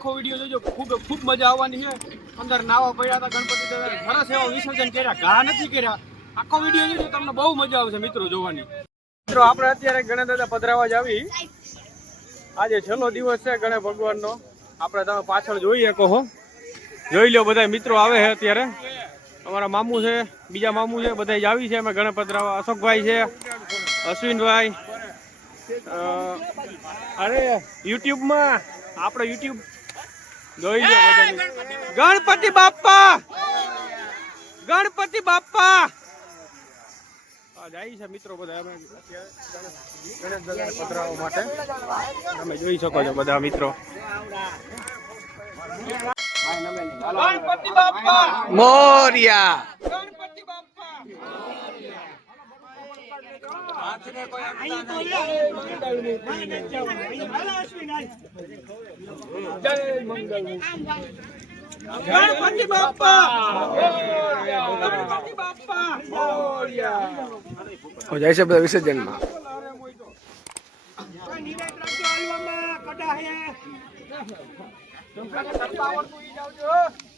આખો વીડિયો જોજો. ખૂબ ખૂબ મજા આવવાની છે. અંદર નાવા પડ્યા હતા ગણપતિ દાદા સરસ એવા વિસર્જન કર્યા. ઘા નથી કર્યા. આખો વીડિયો જોજો, તમને બહુ મજા આવશે મિત્રો જોવાની. મિત્રો, આપણે અત્યારે ગણેશ દાદા પધરાવા જ આવી. આજે છેલ્લો દિવસ છે ગણેશ ભગવાનનો. આપણે તમે પાછળ જોઈ શકો હો. જોઈ લો બધા મિત્રો આવે છે અત્યારે. અમારા મામુ છે, બીજા મામુ છે બધા જ આવી છે. અમે ગણેશ પધરાવા. અશોકભાઈ છે, અશ્વિનભાઈ. અરે, યુટ્યુબમાં, આપણે યુટ્યુબ ગણપતિ બાપ્પા ગણપતિ બાપ્પા આ જાય છે મિત્રો બધા અમે. ગણેશ માટે. તમે જોઈ શકો છો બધા મિત્રો. ગણપતિ બાપા! મોરિયા! ગણપતિ ગણપતિ બાપ્પા જાય છે બધા વિસર્જનમાં.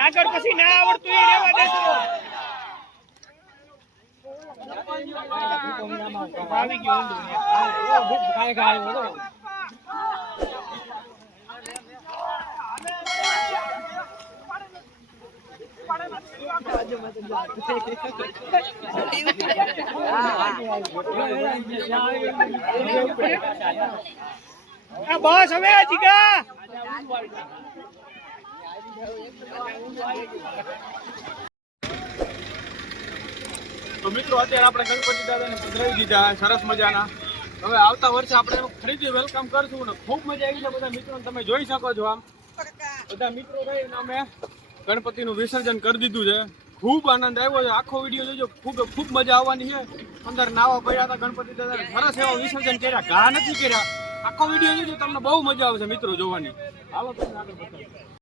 આગળ પછી ના આવડતું એ રહેવા દેજો. બસ હવે જીગા. તો મિત્રો, અત્યારે આપણે ગણપતિ દાદાને પધરાવી દીધા, સરસ મજાના. હવે આવતા વર્ષે આપણે ફરીથી વેલકમ કરશું ને ખૂબ મજા આવી છે બધા મિત્રો તમે જોઈ શકો છો આમ. બધા મિત્રો રહીને અમે ગણપતિનું વિસર્જન કરી દીધું છે. ખૂબ આનંદ આવ્યો છે. આખો વીડિયો જોજો, ખૂબ ખૂબ મજા આવવાની છે. અંદર નાવા પડ્યા હતા ગણપતિ દાદા સરસ એવા વિસર્જન કર્યા. ઘા નથી કર્યા. આખો વીડિયો જોજો, તમને બહુ મજા આવશે મિત્રો જોવાની. હાલો, તમને આગળ